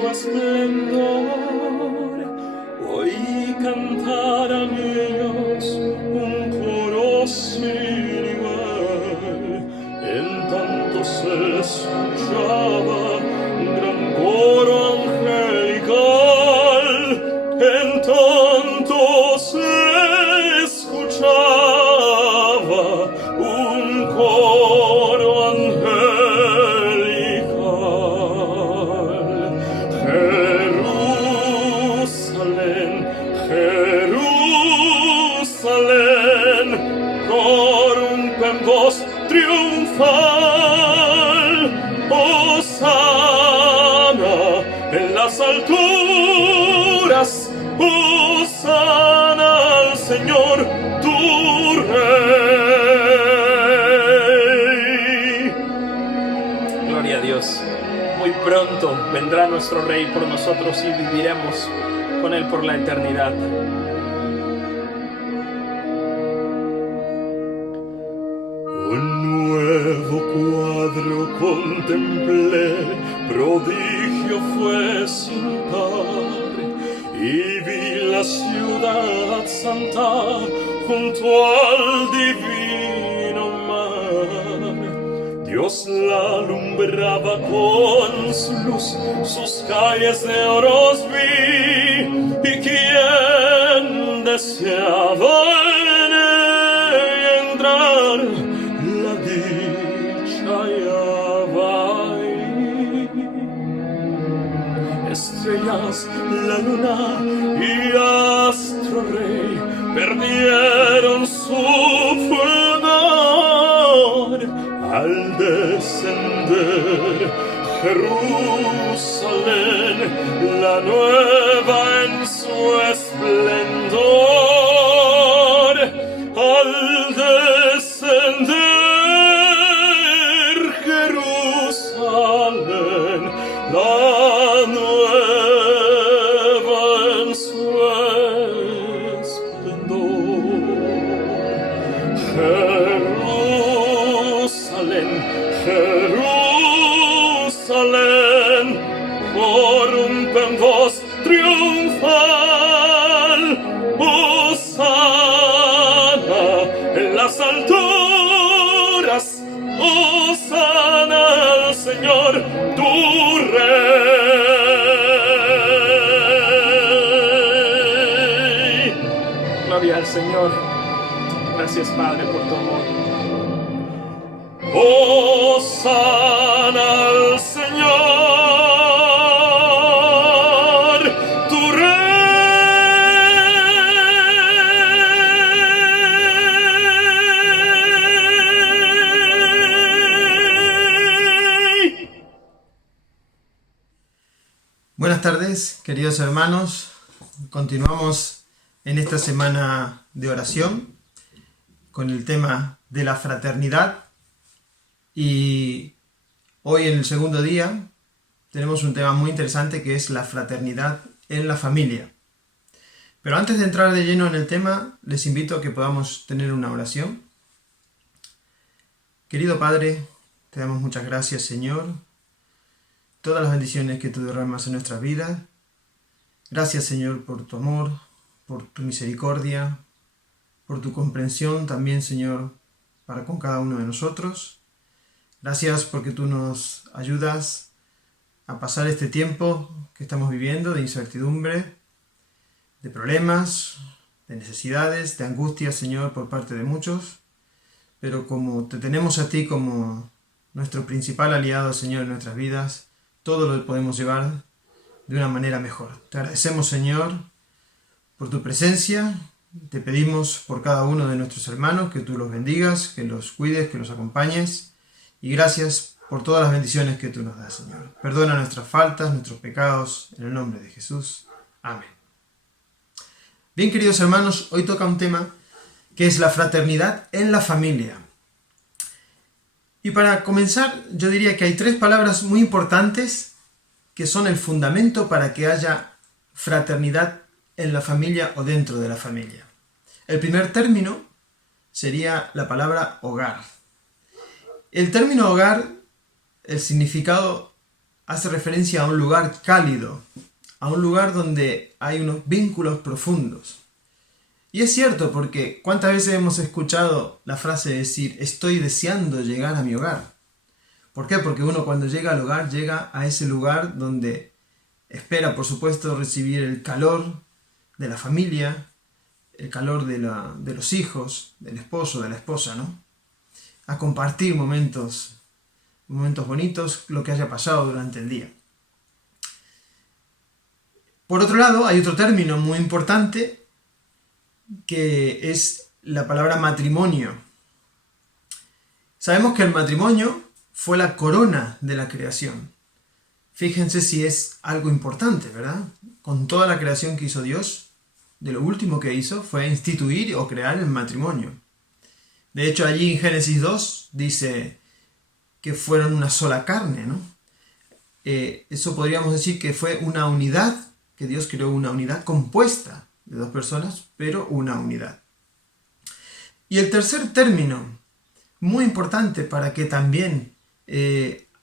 su esplendor. Oí cantar a niños un coro sin igual. En tanto se escuchaba un gran coro angelical. En tanto se escuchaba un coro angelical. Jerusalén, Jerusalén, prorrumpe en voz triunfal. Hosana en las alturas, hosana al Señor tu Rey. Gloria a Dios. Muy pronto vendrá nuestro Rey por nosotros y viviremos con Él por la eternidad. Un nuevo cuadro contemplé, prodigio fue sin par, y vi la ciudad santa junto al divino mar. Dios la alumbraba con su luz, sus calles de oros vi, y quien deseaba en ella entrar, la dicha hallaba ahí. Estrellas, la luna y astro rey perdieron su fulgor al descender Jerusalén, la nueva en su esplendor. Al descender Jerusalén, la nueva en su esplendor. Jerusalén, Jerusalén, prorrumpe en voz triunfal. Hosana en las alturas, hosana al Señor tu Rey. Gloria al Señor. Gracias, Padre, por tu amor. Hosana al Señor, tu Rey. Buenas tardes, queridos hermanos. Continuamos en esta semana de oración con el tema de la fraternidad. Y hoy, en el segundo día, tenemos un tema muy interesante que es la fraternidad en la familia. Pero antes de entrar de lleno en el tema, les invito a que podamos tener una oración. Querido Padre, te damos muchas gracias, Señor, todas las bendiciones que tú derramas en nuestras vidas. Gracias, Señor, por tu amor, por tu misericordia, por tu comprensión también, Señor, para con cada uno de nosotros. Gracias porque tú nos ayudas a pasar este tiempo que estamos viviendo de incertidumbre, de problemas, de necesidades, de angustias, Señor, por parte de muchos. Pero como te tenemos a ti como nuestro principal aliado, Señor, en nuestras vidas, todo lo podemos llevar de una manera mejor. Te agradecemos, Señor, por tu presencia. Te pedimos por cada uno de nuestros hermanos que tú los bendigas, que los cuides, que los acompañes. Y gracias por todas las bendiciones que tú nos das, Señor. Perdona nuestras faltas, nuestros pecados, en el nombre de Jesús. Amén. Bien, queridos hermanos, hoy toca un tema que es la fraternidad en la familia. Y para comenzar, yo diría que hay tres palabras muy importantes que son el fundamento para que haya fraternidad en la familia o dentro de la familia. El primer término sería la palabra hogar. El término hogar, el significado hace referencia a un lugar cálido, a un lugar donde hay unos vínculos profundos. Y es cierto, porque ¿cuántas veces hemos escuchado la frase decir, estoy deseando llegar a mi hogar? ¿Por qué? Porque uno cuando llega al hogar, llega a ese lugar donde espera, por supuesto, recibir el calor de la familia, el calor de los hijos, del esposo, de la esposa, ¿no? A compartir momentos bonitos, lo que haya pasado durante el día. Por otro lado, hay otro término muy importante que es la palabra matrimonio. Sabemos que el matrimonio fue la corona de la creación. Fíjense si es algo importante, ¿verdad? Con toda la creación que hizo Dios, de lo último que hizo fue instituir o crear el matrimonio. De hecho, allí en Génesis 2 dice que fueron una sola carne, ¿no? Eso podríamos decir que fue una unidad, que Dios creó una unidad compuesta de dos personas, pero una unidad. Y el tercer término, muy importante para que también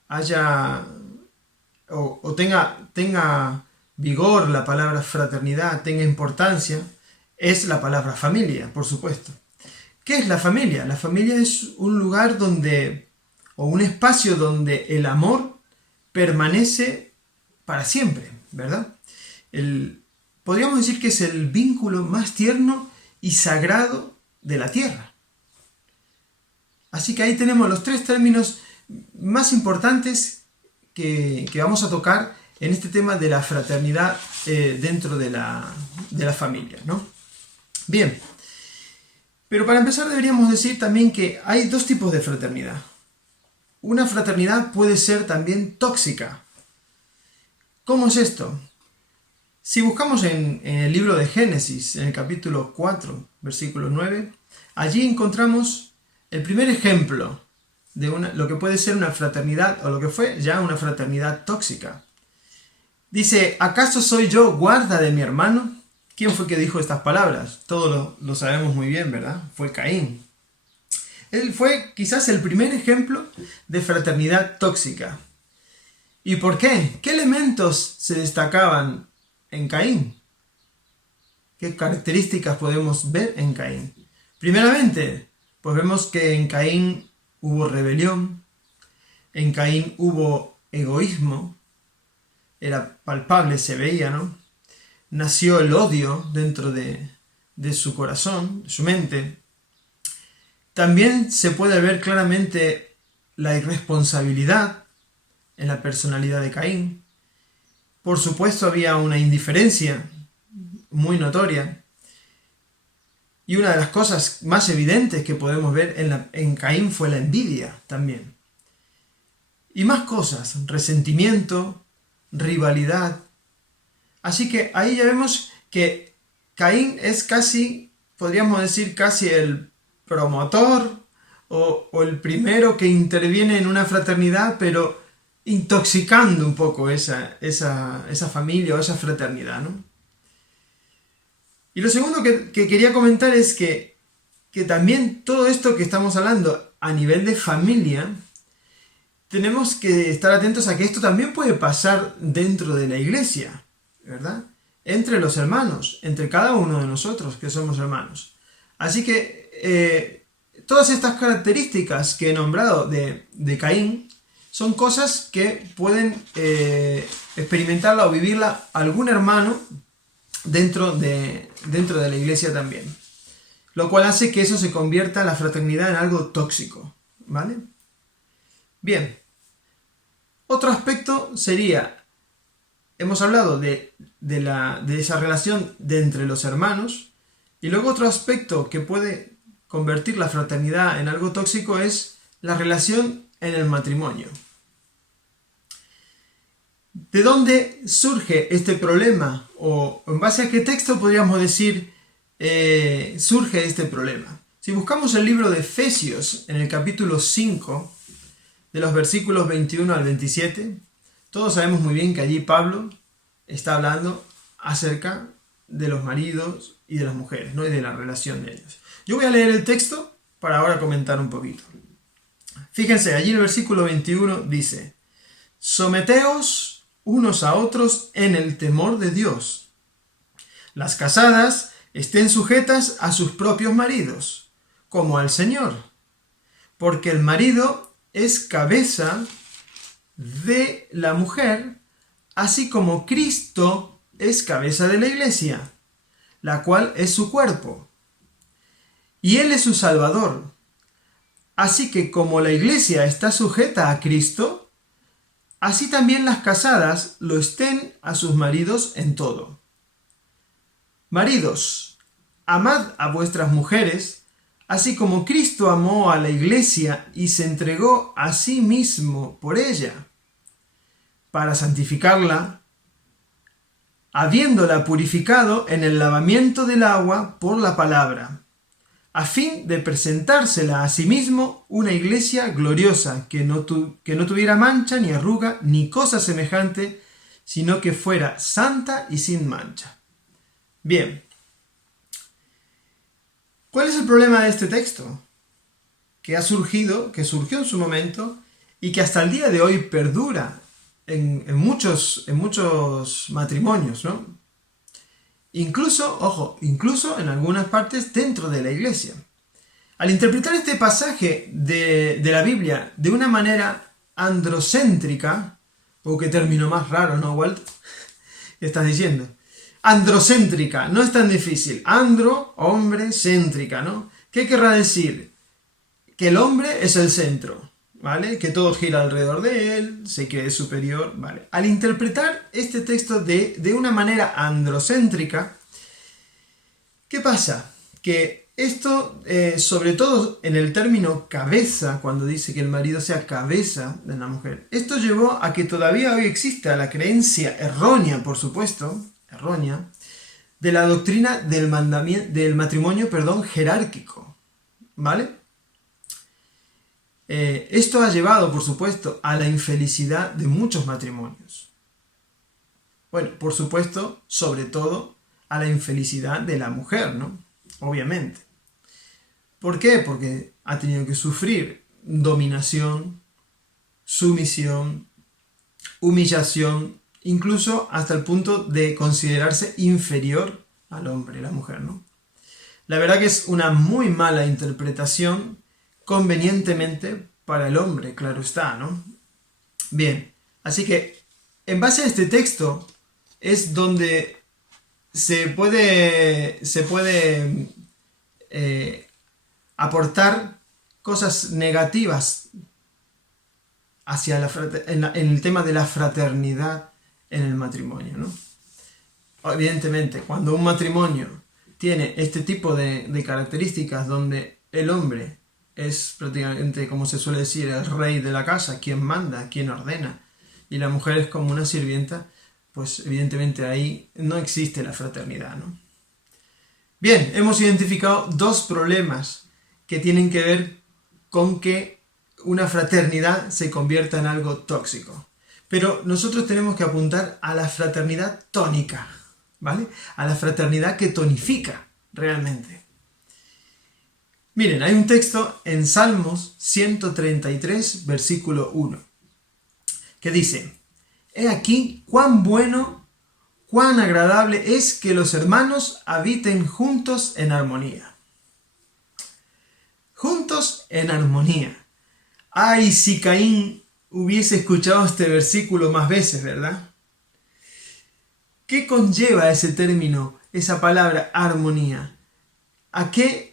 haya o tenga vigor la palabra fraternidad, tenga importancia, es la palabra familia, por supuesto. ¿Qué es la familia? La familia es un lugar o un espacio donde el amor permanece para siempre, ¿verdad? Podríamos decir que es el vínculo más tierno y sagrado de la tierra. Así que ahí tenemos los tres términos más importantes que vamos a tocar en este tema de la fraternidad dentro de la familia, ¿no? Bien, pero para empezar deberíamos decir también que hay dos tipos de fraternidad. Una fraternidad puede ser también tóxica. ¿Cómo es esto? Si buscamos en el libro de Génesis, en el capítulo 4, versículo 9, allí encontramos el primer ejemplo de lo que puede ser una fraternidad, o lo que fue ya una fraternidad tóxica. Dice, ¿acaso soy yo guarda de mi hermano? ¿Quién fue que dijo estas palabras? Todos lo sabemos muy bien, ¿verdad? Fue Caín. Él fue quizás el primer ejemplo de fraternidad tóxica. ¿Y por qué? ¿Qué elementos se destacaban en Caín? ¿Qué características podemos ver en Caín? Primeramente, pues vemos que en Caín hubo rebelión, en Caín hubo egoísmo, era palpable, se veía, ¿no? Nació el odio dentro de su corazón, de su mente. También se puede ver claramente la irresponsabilidad en la personalidad de Caín. Por supuesto, había una indiferencia muy notoria. Y una de las cosas más evidentes que podemos ver en Caín fue la envidia también. Y más cosas, resentimiento, rivalidad. Así que ahí ya vemos que Caín es casi, podríamos decir, casi el promotor o el primero que interviene en una fraternidad, pero intoxicando un poco esa familia o esa fraternidad, ¿no? Y lo segundo que quería comentar es que también todo esto que estamos hablando a nivel de familia, tenemos que estar atentos a que esto también puede pasar dentro de la iglesia, ¿verdad? Entre los hermanos, entre cada uno de nosotros que somos hermanos. Así que todas estas características que he nombrado de Caín son cosas que pueden experimentarla o vivirla algún hermano dentro de la iglesia también. Lo cual hace que eso se convierta la fraternidad en algo tóxico, ¿vale? Bien. Otro aspecto sería, hemos hablado de esa relación entre los hermanos, y luego otro aspecto que puede convertir la fraternidad en algo tóxico es la relación en el matrimonio. ¿De dónde surge este problema? ¿O en base a qué texto podríamos decir surge este problema? Si buscamos el libro de Efesios en el capítulo 5, de los versículos 21 al 27, todos sabemos muy bien que allí Pablo está hablando acerca de los maridos y de las mujeres, ¿no? Y de la relación de ellos. Yo voy a leer el texto para ahora comentar un poquito. Fíjense, allí en el versículo 21 dice: someteos unos a otros en el temor de Dios. Las casadas estén sujetas a sus propios maridos, como al Señor, porque el marido es cabeza de la mujer, así como Cristo es cabeza de la Iglesia, la cual es su cuerpo, y Él es su Salvador. Así que como la Iglesia está sujeta a Cristo, así también las casadas lo estén a sus maridos en todo. Maridos, amad a vuestras mujeres, así como Cristo amó a la Iglesia y se entregó a sí mismo por ella, para santificarla, habiéndola purificado en el lavamiento del agua por la palabra, a fin de presentársela a sí mismo una iglesia gloriosa, que no tuviera mancha, ni arruga, ni cosa semejante, sino que fuera santa y sin mancha. Bien. ¿Cuál es el problema de este texto? Que surgió en su momento y que hasta el día de hoy perdura en muchos matrimonios, ¿no? Incluso en algunas partes dentro de la iglesia. Al interpretar este pasaje de la Biblia de una manera androcéntrica, qué término más raro, ¿no, Walt? ¿Qué estás diciendo? Androcéntrica, no es tan difícil. Andro, hombre, céntrica, ¿no? ¿Qué querrá decir? Que el hombre es el centro, ¿vale? Que todo gira alrededor de él, se cree superior, ¿vale? Al interpretar este texto de una manera androcéntrica, ¿qué pasa? Que esto, sobre todo en el término cabeza, cuando dice que el marido sea cabeza de la mujer, esto llevó a que todavía hoy exista la creencia errónea, por supuesto, errónea, de la doctrina del matrimonio, jerárquico, ¿vale? Esto ha llevado, por supuesto, a la infelicidad de muchos matrimonios. Bueno, por supuesto, sobre todo, a la infelicidad de la mujer, ¿no? Obviamente. ¿Por qué? Porque ha tenido que sufrir dominación, sumisión, humillación, incluso hasta el punto de considerarse inferior al hombre, la mujer, ¿no? La verdad que es una muy mala interpretación, convenientemente para el hombre, claro está, ¿no? Bien, así que en base a este texto es donde se puede aportar cosas negativas hacia en el tema de la fraternidad en el matrimonio, ¿no? Evidentemente, cuando un matrimonio tiene este tipo de características donde el hombre es prácticamente, como se suele decir, el rey de la casa, quien manda, quien ordena, y la mujer es como una sirvienta, pues evidentemente ahí no existe la fraternidad, ¿no? Bien, hemos identificado dos problemas que tienen que ver con que una fraternidad se convierta en algo tóxico. Pero nosotros tenemos que apuntar a la fraternidad tónica, ¿vale? A la fraternidad que tonifica realmente. Miren, hay un texto en Salmos 133, versículo 1, que dice: He aquí cuán bueno, cuán agradable es que los hermanos habiten juntos en armonía. Juntos en armonía. Ay, si Caín hubiese escuchado este versículo más veces, ¿verdad? ¿Qué conlleva ese término, esa palabra armonía? ¿Qué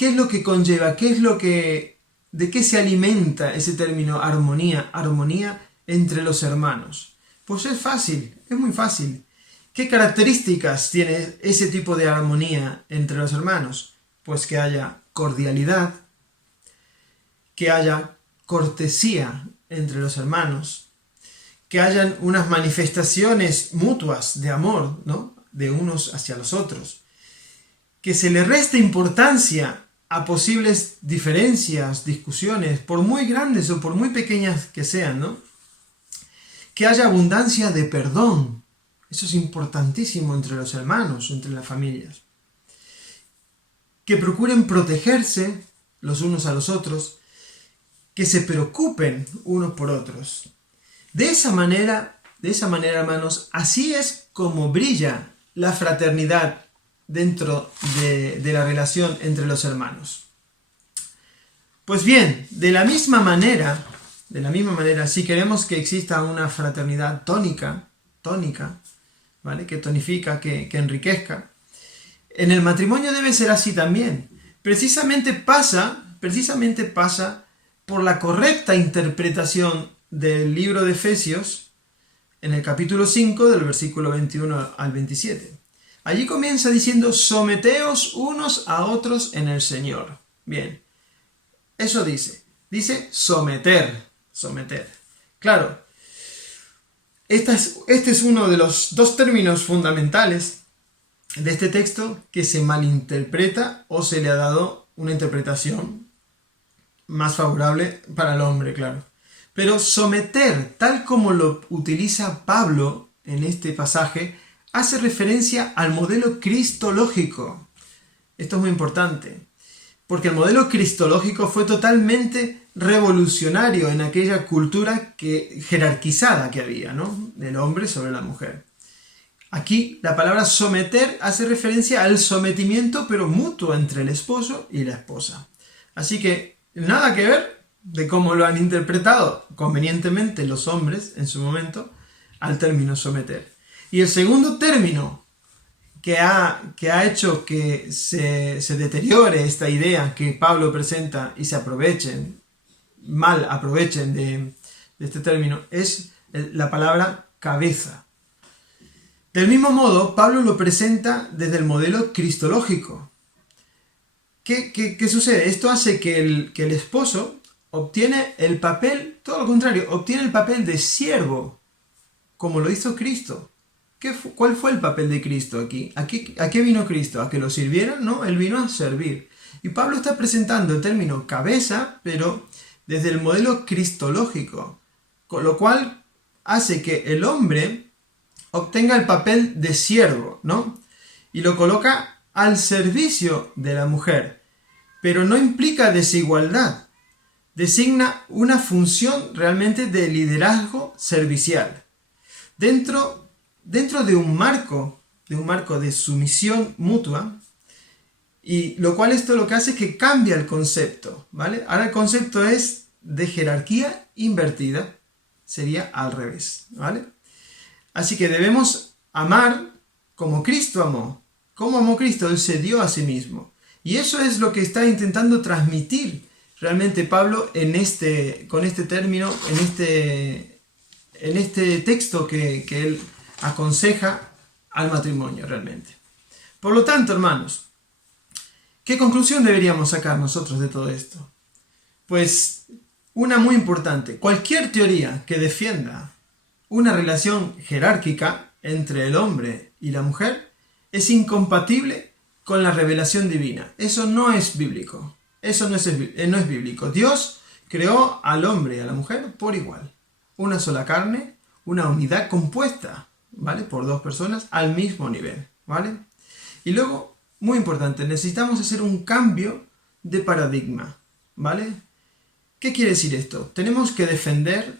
es lo que conlleva? ¿De qué se alimenta ese término armonía? Armonía entre los hermanos. Pues es fácil, es muy fácil. ¿Qué características tiene ese tipo de armonía entre los hermanos? Pues que haya cordialidad, que haya cortesía entre los hermanos, que hayan unas manifestaciones mutuas de amor, ¿no? De unos hacia los otros, que se le reste importancia a posibles diferencias, discusiones, por muy grandes o por muy pequeñas que sean, ¿no? Que haya abundancia de perdón. Eso es importantísimo entre los hermanos, entre las familias. Que procuren protegerse los unos a los otros, que se preocupen unos por otros. De esa manera, hermanos, así es como brilla la fraternidad dentro de la relación entre los hermanos. Pues bien, de la misma manera, si queremos que exista una fraternidad tónica, ¿vale? Que tonifica, que enriquezca, en el matrimonio debe ser así también. Precisamente pasa por la correcta interpretación del libro de Efesios, en el capítulo 5, del versículo 21 al 27. Allí comienza diciendo: someteos unos a otros en el Señor. Bien, eso dice someter. Claro, este es uno de los dos términos fundamentales de este texto que se malinterpreta o se le ha dado una interpretación más favorable para el hombre, claro. Pero someter, tal como lo utiliza Pablo en este pasaje, hace referencia al modelo cristológico. Esto es muy importante, porque el modelo cristológico fue totalmente revolucionario en aquella cultura jerarquizada que había, ¿no? Del hombre sobre la mujer. Aquí la palabra someter hace referencia al sometimiento pero mutuo entre el esposo y la esposa. Así que nada que ver de cómo lo han interpretado convenientemente los hombres en su momento al término someter. Y el segundo término que ha hecho que se deteriore esta idea que Pablo presenta y se mal aprovechen de este término es la palabra cabeza. Del mismo modo, Pablo lo presenta desde el modelo cristológico. ¿Qué sucede? Esto hace que el esposo obtiene el papel, todo lo contrario, obtiene el papel de siervo, como lo hizo Cristo. ¿Cuál fue el papel de Cristo aquí? ¿A qué vino Cristo? ¿A que lo sirvieran? No, Él vino a servir. Y Pablo está presentando el término cabeza, pero desde el modelo cristológico, con lo cual hace que el hombre obtenga el papel de siervo, ¿no? Y lo coloca al servicio de la mujer, pero no implica desigualdad. Designa una función realmente de liderazgo servicial. Dentro de un marco de sumisión mutua, y lo cual esto lo que hace es que cambia el concepto, ¿vale? Ahora el concepto es de jerarquía invertida, sería al revés, ¿vale? Así que debemos amar como Cristo amó. ¿Cómo amó Cristo? Él se dio a sí mismo. Y eso es lo que está intentando transmitir realmente Pablo con este término, en este texto que él aconseja al matrimonio realmente. Por lo tanto, hermanos, ¿qué conclusión deberíamos sacar nosotros de todo esto? Pues una muy importante. Cualquier teoría que defienda una relación jerárquica entre el hombre y la mujer es incompatible con la revelación divina. Eso no es bíblico. Eso no es bíblico. Dios creó al hombre y a la mujer por igual. Una sola carne, una unidad compuesta, ¿vale? Por dos personas al mismo nivel, ¿vale? Y luego, muy importante, necesitamos hacer un cambio de paradigma, ¿vale? ¿Qué quiere decir esto? Tenemos que defender,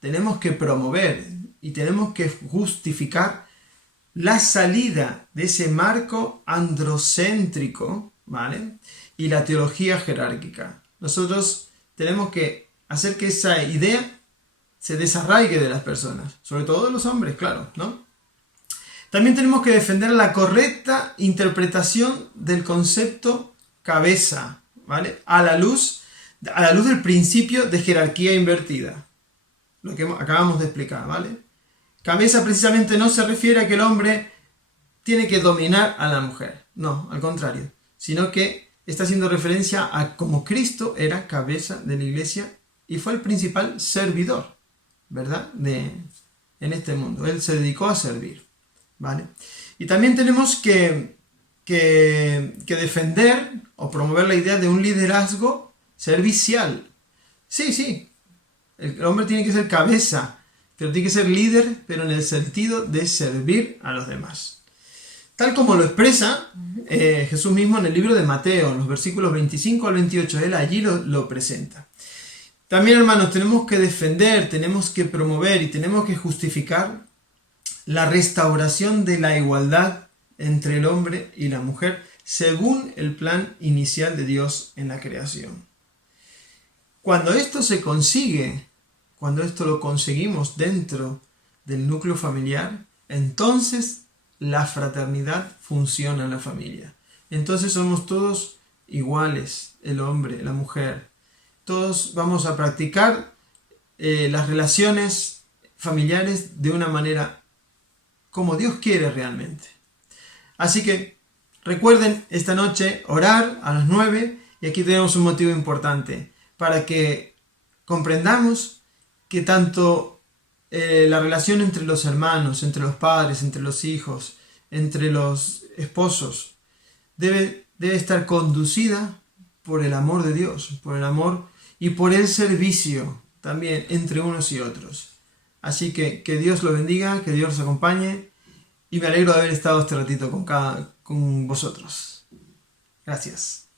tenemos que promover y tenemos que justificar la salida de ese marco androcéntrico, ¿vale? Y la teología jerárquica. Nosotros tenemos que hacer que esa idea se desarraigue de las personas, sobre todo de los hombres, claro, ¿no? También tenemos que defender la correcta interpretación del concepto cabeza, ¿vale? A la luz del principio de jerarquía invertida, lo que acabamos de explicar, ¿vale? Cabeza precisamente no se refiere a que el hombre tiene que dominar a la mujer, no, al contrario, sino que está haciendo referencia a cómo Cristo era cabeza de la iglesia y fue el principal servidor, ¿verdad? En este mundo. Él se dedicó a servir, ¿vale? Y también tenemos que defender o promover la idea de un liderazgo servicial. Sí, el hombre tiene que ser cabeza, pero tiene que ser líder, pero en el sentido de servir a los demás. Tal como lo expresa Jesús mismo en el libro de Mateo, en los versículos 25 al 28, él allí lo presenta. También, hermanos, tenemos que defender, tenemos que promover y tenemos que justificar la restauración de la igualdad entre el hombre y la mujer según el plan inicial de Dios en la creación. Cuando esto se consigue, cuando esto lo conseguimos dentro del núcleo familiar, entonces la fraternidad funciona en la familia. Entonces somos todos iguales, el hombre, la mujer. Todos vamos a practicar las relaciones familiares de una manera como Dios quiere realmente. Así que recuerden esta noche orar a las 9 y aquí tenemos un motivo importante para que comprendamos que tanto la relación entre los hermanos, entre los padres, entre los hijos, entre los esposos, debe estar conducida por el amor de Dios, por el amor y por el servicio también entre unos y otros. Así que Dios lo bendiga, que Dios los acompañe y me alegro de haber estado este ratito con vosotros. Gracias.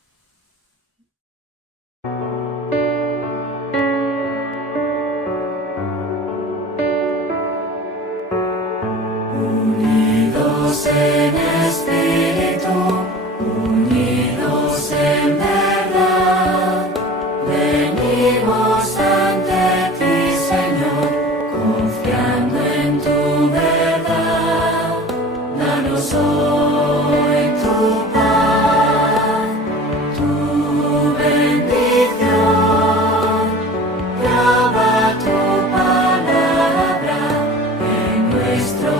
Unidos en espíritu, unidos en verdad, venimos ante ti, Señor, confiando en tu verdad. Danos hoy tu paz, tu bendición, graba tu palabra en nuestro